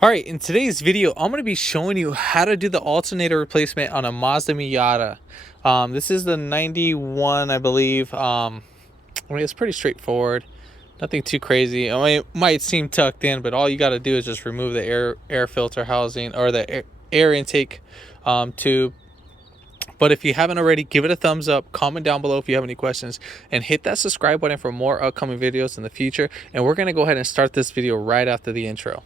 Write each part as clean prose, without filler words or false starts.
All right, in today's video, I'm going to be showing you how to do the alternator replacement on a Mazda Miata. This is the 91, I believe. I mean, it's pretty straightforward. Nothing too crazy. I mean, it might seem tucked in, but all you got to do is just remove the air filter housing or the air intake tube. But if you haven't already, give it a thumbs up, comment down below if you have any questions, and hit that subscribe button for more upcoming videos in the future. And we're going to go ahead and start this video right after the intro.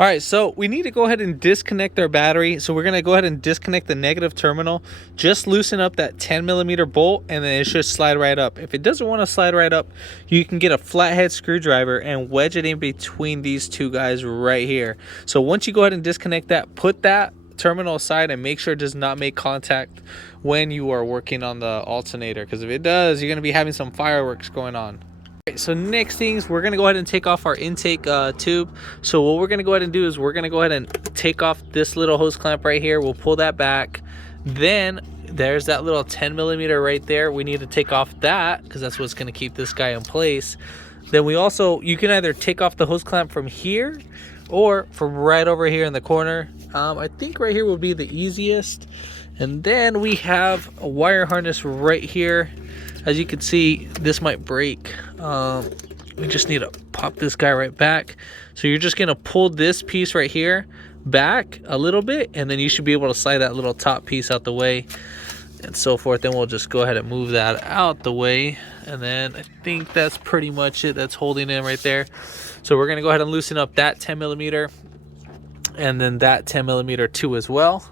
All right, so we need to go ahead and disconnect our battery. So we're gonna go ahead and disconnect the negative terminal. Just loosen up that 10mm bolt and then it should slide right up. If it doesn't wanna slide right up, you can get a flathead screwdriver and wedge it in between these two guys right here. So once you go ahead and disconnect that, put that terminal aside and make sure it does not make contact when you are working on the alternator, because if it does, you're gonna be having some fireworks going on. So next things, we're gonna go ahead and take off our intake tube. So what we're gonna go ahead and do is we're gonna go ahead and take off this little hose clamp right here. We'll pull that back. Then there's that little 10mm right there. We need to take off that because that's what's gonna keep this guy in place. Then you can either take off the hose clamp from here or from right over here in the corner. I think right here will be the easiest. And then we have a wire harness right here. As you can see, this might break. We just need to pop this guy right back. So you're just gonna pull this piece right here back a little bit, and then you should be able to slide that little top piece out the way and so forth. Then we'll just go ahead and move that out the way. And then I think that's pretty much it that's holding in right there. So we're gonna go ahead and loosen up that 10mm and then that 10mm too as well.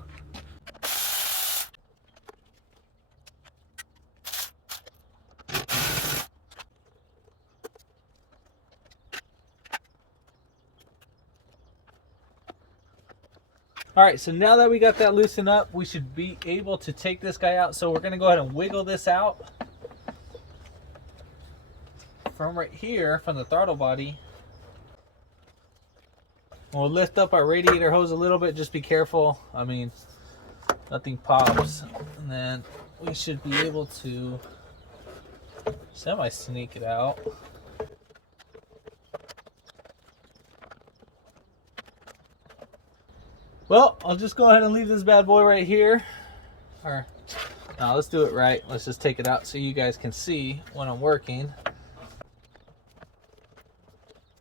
All right, so now that we got that loosened up, we should be able to take this guy out. So we're gonna go ahead and wiggle this out from right here, from the throttle body. We'll lift up our radiator hose a little bit, just be careful. I mean, nothing pops. And then we should be able to semi-sneak it out. Well, I'll just go ahead and leave this bad boy right here. Or, no, let's do it right. Let's just take it out so you guys can see when I'm working.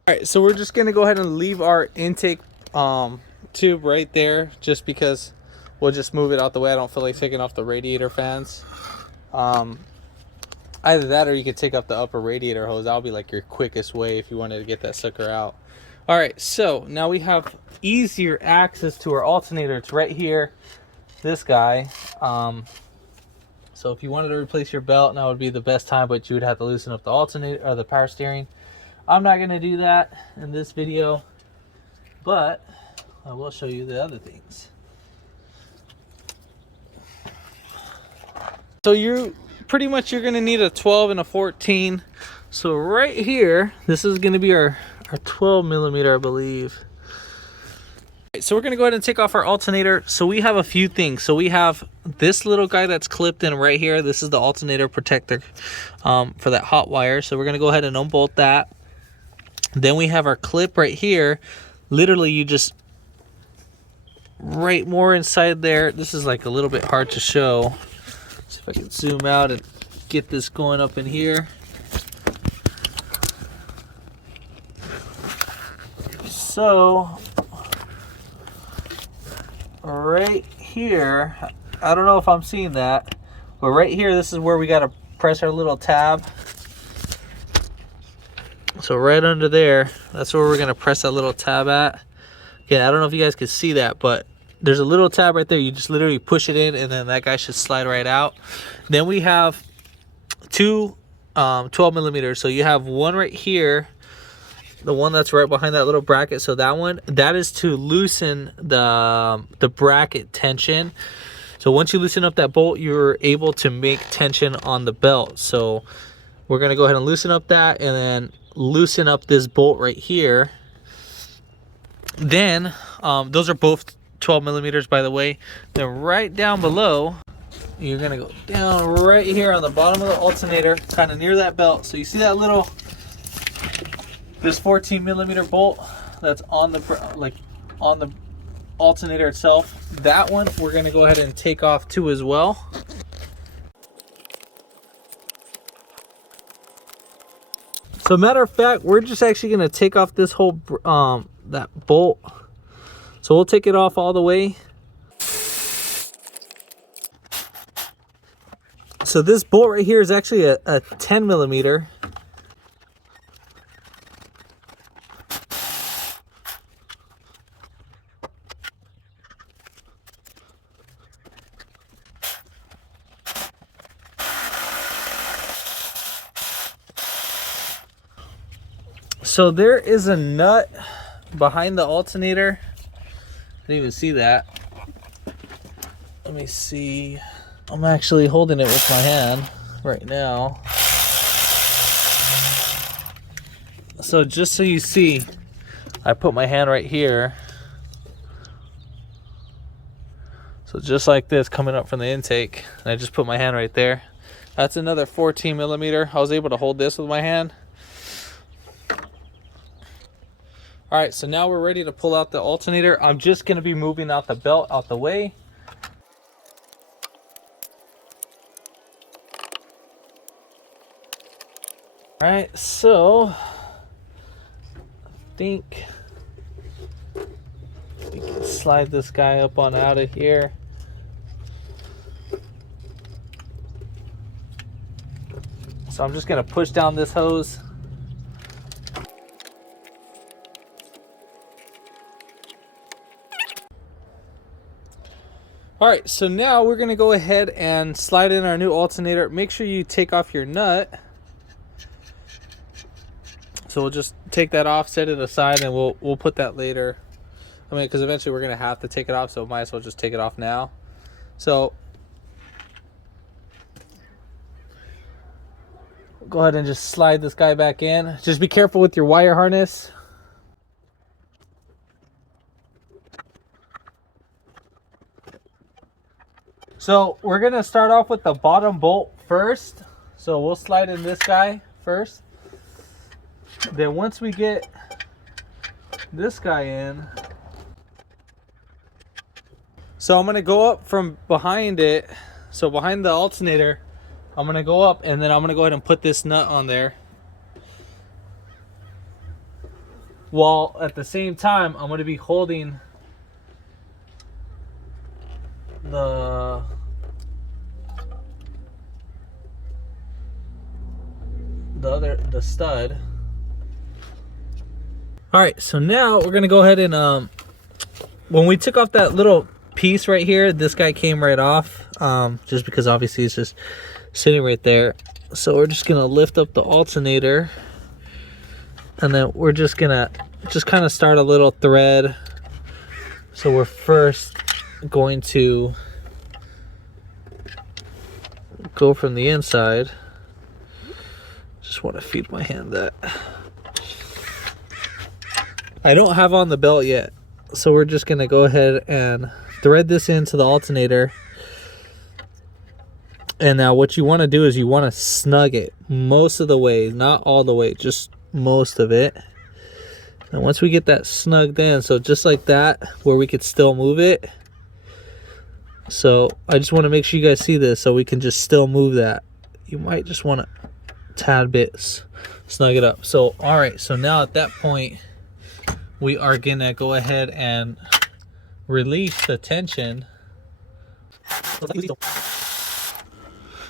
All right, so we're just gonna go ahead and leave our intake tube right there, just because we'll just move it out the way. I don't feel like taking off the radiator fans. Either that or you could take off the upper radiator hose. That'll be like your quickest way if you wanted to get that sucker out. All right, so now we have easier access to our alternator. It's right here, this guy. So if you wanted to replace your belt, now would be the best time, but you would have to loosen up the alternator or the power steering. I'm not gonna do that in this video, but I will show you the other things. So you're gonna need a 12 and a 14. So right here, this is gonna be our 12mm, I believe. So we're gonna go ahead and take off our alternator. So we have a few things. So we have this little guy that's clipped in right here. This is the alternator protector for that hot wire. So we're gonna go ahead and unbolt that. Then we have our clip right here. Literally, you just right more inside there. This is like a little bit hard to show. See if I can zoom out and get this going up in here. So right here, I don't know if I'm seeing that, but right here, this is where we got to press our little tab. So right under there, that's where we're going to press that little tab at. Okay, I don't know if you guys can see that, but there's a little tab right there. You just literally push it in and then that guy should slide right out. Then we have two 12mm. So you have one right here, the one that's right behind that little bracket. So that one, that is to loosen the bracket tension. So once you loosen up that bolt, you're able to make tension on the belt. So we're gonna go ahead and loosen up that and then loosen up this bolt right here. Then those are both 12 millimeters, by the way. Then right down below, you're gonna go down right here on the bottom of the alternator, kind of near that belt. So you see that little, this 14 millimeter bolt that's on the on the alternator itself. That one we're gonna go ahead and take off too as well. So matter of fact, we're just actually gonna take off this whole that bolt. So we'll take it off all the way. So this bolt right here is actually a 10 millimeter. So there is a nut behind the alternator. I didn't even see that. Let me see. I'm actually holding it with my hand right now. So just so you see, I put my hand right here. So just like this, coming up from the intake, and I just put my hand right there. That's another 14 millimeter. I was able to hold this with my hand. All right, so now we're ready to pull out the alternator. I'm just gonna be moving out the belt out the way. All right, so I think we can slide this guy up on out of here. So I'm just gonna push down this hose. All right, so now we're gonna go ahead and slide in our new alternator. Make sure you take off your nut. So we'll just take that off, set it aside, and we'll put that later. I mean, because eventually we're gonna have to take it off, so might as well just take it off now. So go ahead and just slide this guy back in. Just be careful with your wire harness. So we're gonna start off with the bottom bolt first. So we'll slide in this guy first. Then once we get this guy in, so I'm gonna go up from behind it. So behind the alternator, I'm gonna go up, and then I'm gonna go ahead and put this nut on there. While at the same time, I'm gonna be holding the stud. All right, so now we're gonna go ahead and when we took off that little piece right here, this guy came right off, just because obviously it's just sitting right there. So we're just gonna lift up the alternator, and then we're just gonna kind of start a little thread. So we're first going to go from the inside. Just want to feed my hand that. I don't have on the belt yet, so we're just gonna go ahead and thread this into the alternator. And now what you want to do is you want to snug it most of the way, not all the way, just most of it. And once we get that snugged in, so just like that, where we could still move it. So I just want to make sure you guys see this, so we can just still move that. You might just want to tad bit snug it up. So all right, so now at that point, we are gonna go ahead and release the tension.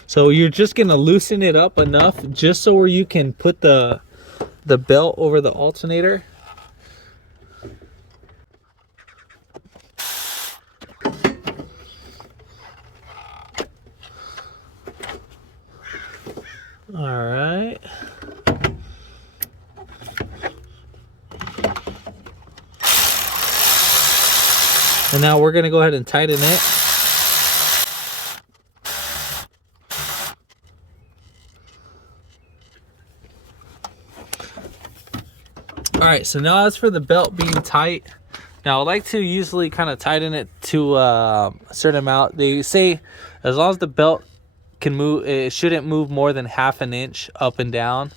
So you're just gonna loosen it up enough just so where you can put the belt over the alternator. All right. And now we're gonna go ahead and tighten it. All right, so now as for the belt being tight, Now I like to usually kind of tighten it to a certain amount. They say as long as the belt can move, it shouldn't move more than 1/2 inch up and down.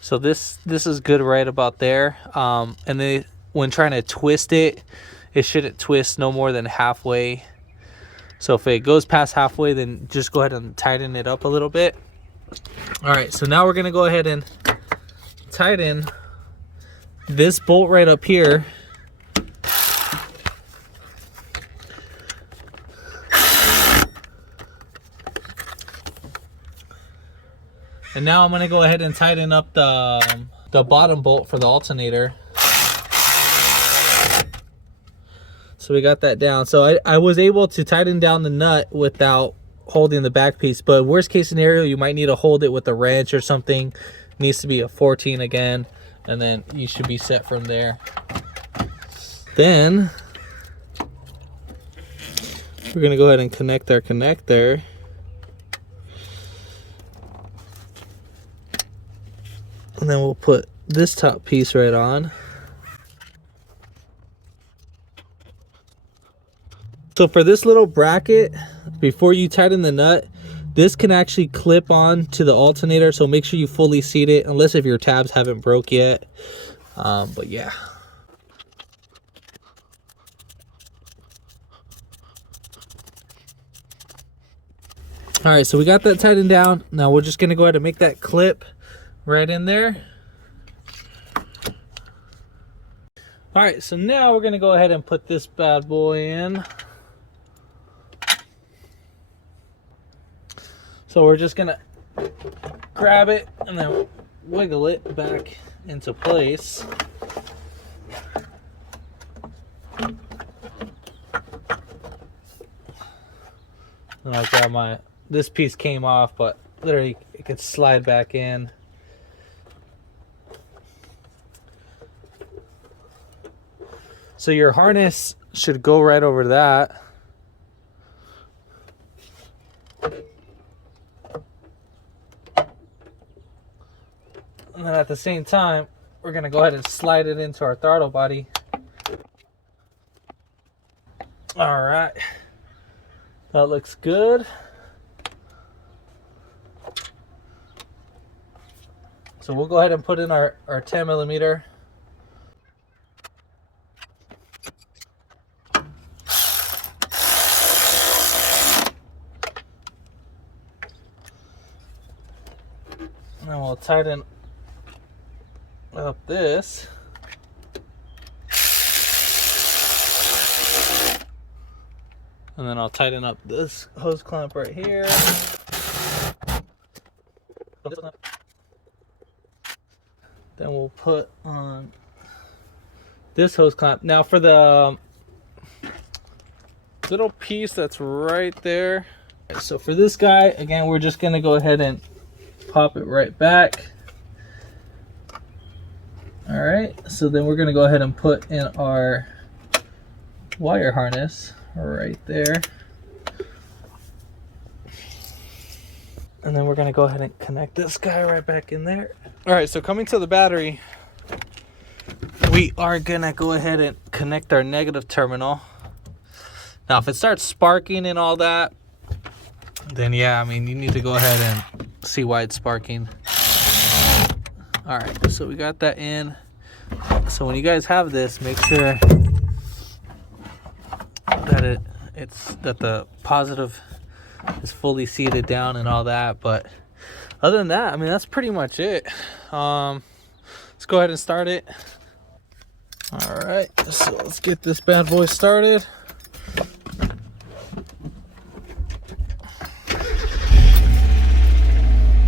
So this is good right about there. And then when trying to twist it, it shouldn't twist no more than halfway. So if it goes past halfway, then just go ahead and tighten it up a little bit. All right, so now we're gonna go ahead and tighten this bolt right up here. And now I'm gonna go ahead and tighten up the bottom bolt for the alternator. So we got that down. So I was able to tighten down the nut without holding the back piece, but worst case scenario, you might need to hold it with a wrench or something. It needs to be a 14 again, and then you should be set from there. Then we're gonna go ahead and connect our connector. And then we'll put this top piece right on. So for this little bracket, before you tighten the nut, this can actually clip on to the alternator, so make sure you fully seat it, unless if your tabs haven't broke yet. But yeah. All right, so we got that tightened down. Now we're just gonna go ahead and make that clip right in there. All right, so now we're gonna go ahead and put this bad boy in. So we're just gonna grab it and then wiggle it back into place. And I'll grab this piece came off, but literally it could slide back in. So your harness should go right over that. And then at the same time, we're gonna go ahead and slide it into our throttle body. All right, that looks good. So we'll go ahead and put in our 10 millimeter. And then we'll tighten up this. And then I'll tighten up this hose clamp right here. Then we'll put on this hose clamp. Now for the little piece that's right there. So for this guy, again, we're just gonna go ahead and pop it right back. All right, so then we're gonna go ahead and put in our wire harness right there. And then we're gonna go ahead and connect this guy right back in there. All right, so coming to the battery, we are gonna go ahead and connect our negative terminal. Now, if it starts sparking and all that, then yeah, I mean, you need to go ahead and see why it's sparking. All right, so we got that in. So when you guys have this, make sure that that the positive is fully seated down and all that. But other than that, I mean, that's pretty much it. Let's go ahead and start it. All right, so let's get this bad boy started.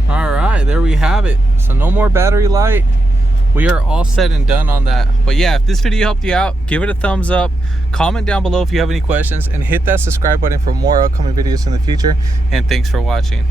All right, there we have it. So no more battery light. We are all set and done on that. But yeah, if this video helped you out, give it a thumbs up, comment down below if you have any questions, and hit that subscribe button for more upcoming videos in the future. And thanks for watching.